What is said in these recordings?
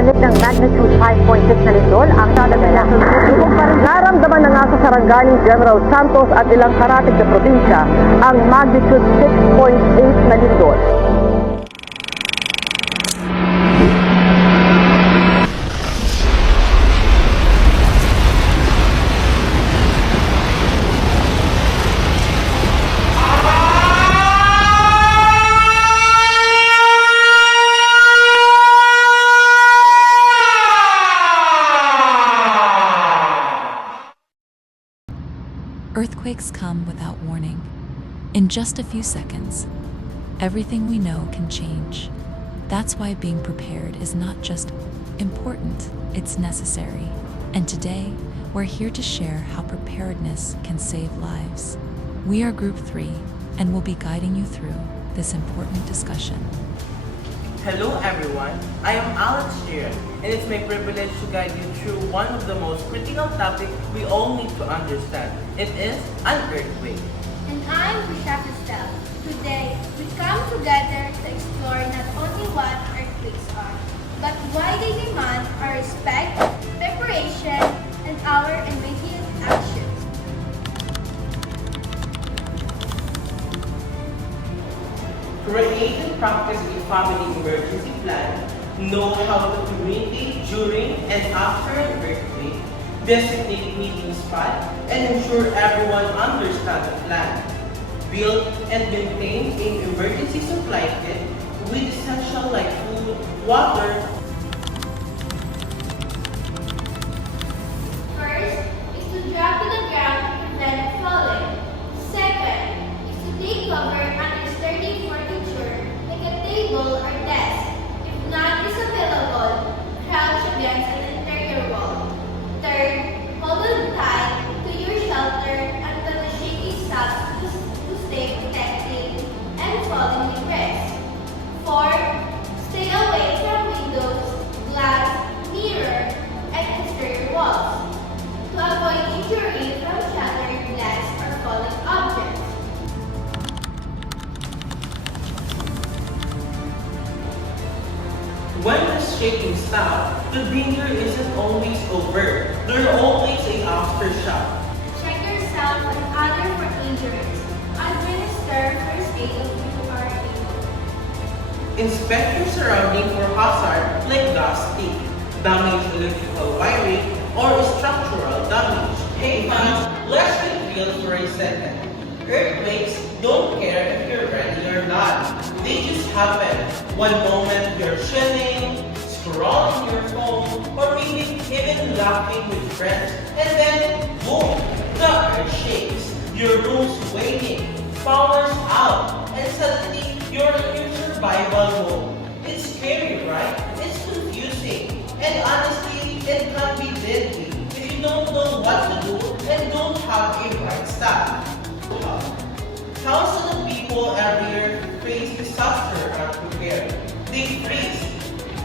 Naganip ng magnitude 5.6 na lindol ang Talavera. Lubog pa rin naramdaman na nga sa Sarangani, General Santos at ilang karatig na probinsya ang magnitude 6.8 na lindol. Earthquakes come without warning. In just a few seconds, everything we know can change. That's why being prepared is not just important, it's necessary. And today, we're here to share how preparedness can save lives. We are Group 3, and we'll be guiding you through this important discussion. Hello everyone, I am Alex here, and it's my privilege to guide you through one of the most critical topics we all need to understand. It is an earthquake. And I'm Risha Estelle. Today, we come together to explore not only what earthquakes are, but why they demand our respect, preparation, and our immediate actions. Create and practice a family emergency plan. Know how to communicate during and after an earthquake. Designate meeting spot and ensure everyone understands the plan. Build and maintain an emergency supply kit with essential like food, water. First is to drop to the ground to prevent falling. Second is to take cover under sturdy furniture like a table or desk. If none is available, crouch against an interior wall. Third, hold on tight to your shelter until the shaking stops to stay protected and falling with rest. Fourth, stay away from windows, glass, mirror, and exterior walls to avoid injury from shattered glass or falling objects. When the shaking stops, the danger isn't always over. There's always a aftershock. Check yourself and others for injuries. Administer first aid if you are able. Inspect your surrounding for hazard like gas leak, damaged electrical wiring, or structural damage. Hey fans, let's get real for a second. Earthquakes don't care if you're ready or not. They just happen. One moment you're chilling, scrolling your phone, or maybe even laughing with friends, and then boom, the earth shakes. Your room's waiting, power's out, and suddenly you're in your survival mode. It's scary, right? It's confusing. And honestly, it can be deadly if you don't know what to do and don't have a right staff. Thousands of people every year face disaster unprepared. They freeze,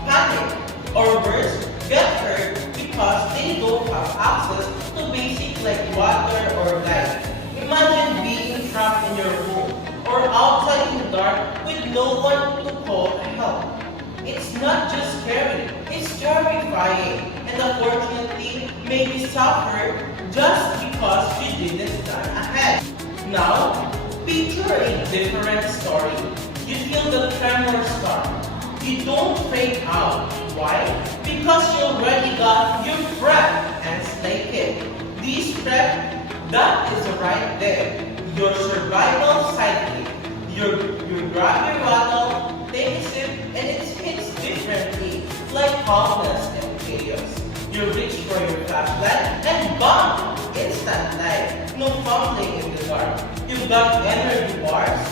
panic, or worse, get hurt because they don't have access to basic like water or light. Imagine being trapped in your room or outside in the dark with no one to call help. It's not just scary, it's terrifying, and unfortunately may be suffer just because you didn't plan ahead. Now, picture a different story. You feel the tremor start. You don't freak out. Why? Because you already got your breath and stay kid. This breath, that is right there. Your survival cycle. You grab your bottle, take a sip, and it hits differently, like calmness and chaos. You reach for your flashlight and bam! Instant light. No fumbling in the dark. You've got energy bars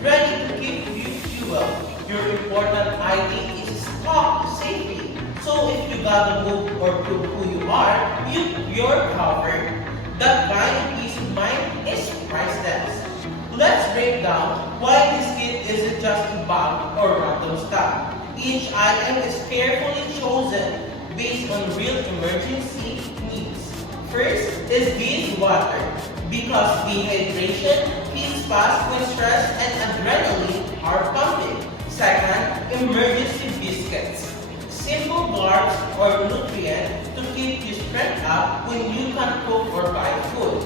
ready to give you fuel. Your important ID is stocked safely. So if you gotta move or prove who you are, you're covered. That kind of peace of mind is priceless. Let's break down why this kit isn't just a bag or random stuff. Each item is carefully chosen based on real emergency needs. First is this water, because dehydration feels fast when stress and adrenaline are pumping. Second, emergency biscuits. Simple bars or nutrients to keep you strength up when you can't cook or buy food.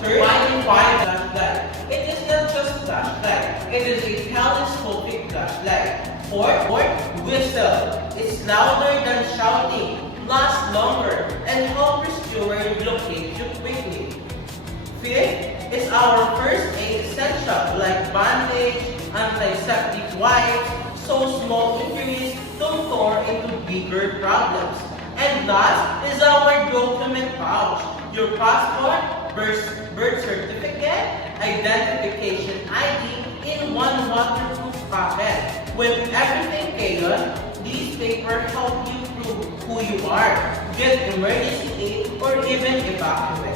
Third, why flashlight? It is not just flashlight. It is a telescopic flashlight. Fourth, whistle. It's louder than shouting, lasts longer, and helps rescuer locate you quickly. Fifth is our first aid essential like bandage, antiseptic wipes, so small injuries don't turn into bigger problems. And last is our document pouch. Your passport, birth certificate, identification ID in one waterproof pocket. When everything chaos, these papers help you prove who you are, get emergency aid, or even evacuate.